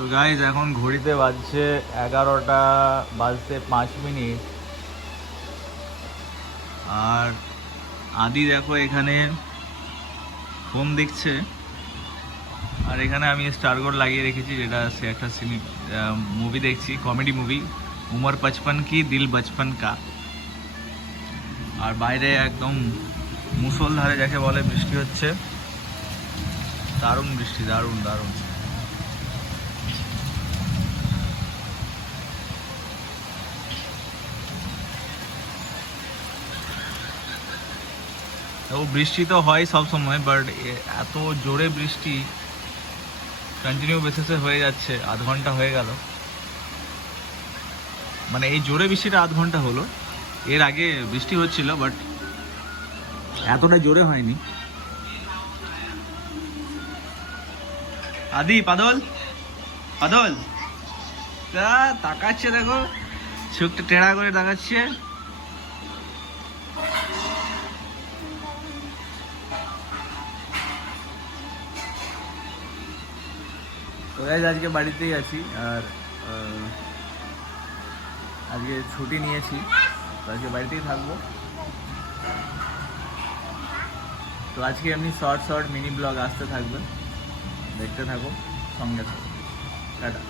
তো গাইজ এখন ঘড়িতে বাজছে 11টা বাজতে 5 মিনিট। আর আদি দেখো এখানে ফোন দেখছে, আর এখানে আমি স্টারগোড লাগিয়ে রেখেছি, যেটা সে একটা মুভি দেখছি, কমেডি মুভি, উমর 55 কি দিল বচপন কা। আর বাইরে একদম মুষলধারে যাকে বলে বৃষ্টি হচ্ছে, দারুণ বৃষ্টি, দারুণ দারুণ। তো বৃষ্টি তো হয় সব সময়, বাট এত জোরে বৃষ্টি কন্টিনিউ বেসিসে হয়ে যাচ্ছে, আধ ঘন্টা হয়ে গেল। মানে এই জোরে বৃষ্টিটা আধ ঘন্টা হলো, এর আগে বৃষ্টি হচ্ছিল বাট এতটা জোরে হয়নি। আদি পাদল পাদল তাকাচ্ছে, দেখো চোখটা টেড়া করে তাকাচ্ছে। তো আজকে বাড়িতেই আছি, আর আজকে ছুটি নিয়েছি, তো আজকে বাড়িতেই থাকবো। তো আজকে এমনি শর্ট শর্ট মিনি ব্লগ আসতে থাকবে, দেখতে থাকো, সঙ্গে থাকো। টাটা।